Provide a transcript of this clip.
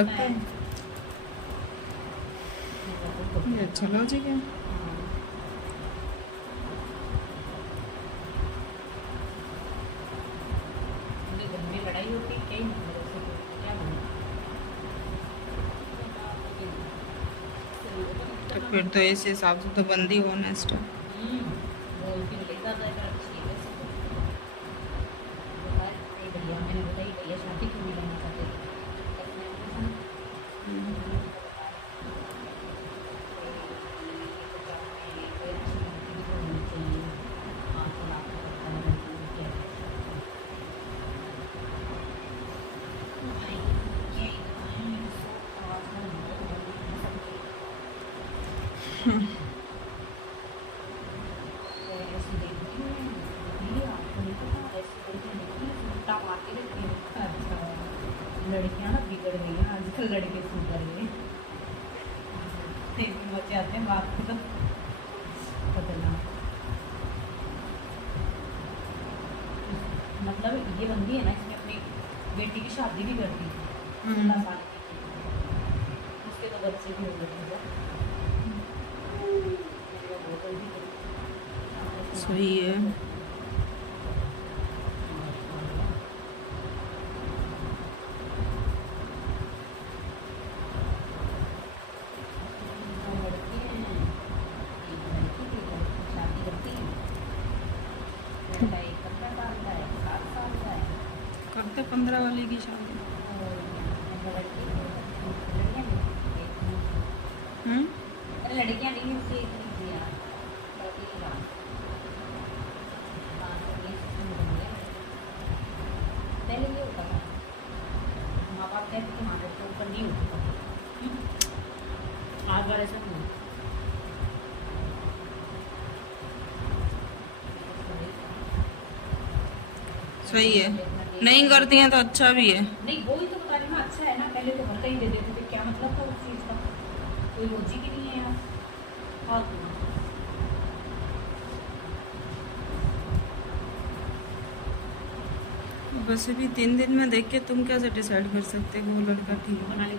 रखता है। ये अच्छा लॉजिक है। लड़ाई होती है कई क्या तो फिर तो इस हिसाब से तो बंदी होना स्टार्ट। भैया मैंने बताई भैया शादी क्यों नहीं करना चाहते लड़कियां ना बिगड़ गई हैं आजकल, लड़के सुधर गए बच्चे आते हैं बात को तो बदलना। मतलब ये बंदी है ना, इसमें अपनी बेटी की शादी भी कर दी 16 साल की, उसके तो बच्चे भी हो गए। सही है। करते 15 वाले की शादी। लड़कियां नहीं होती पहले ये होता था, माँ बाप कहते कि हाँ बच्चों ऊपर नहीं होता, आज बार ऐसा नहीं। सही है, नहीं करती हैं तो अच्छा भी है। नहीं वही तो बता रही हूँ, अच्छा है ना, पहले तो घर का ही दे देते थे, क्या मतलब था उस चीज़ का, कोई लॉजिक ही नहीं है यार। हाँ बस अभी 3 दिन में देख के तुम कैसे डिसाइड कर सकते हो वो लड़का ठीक है। बना ली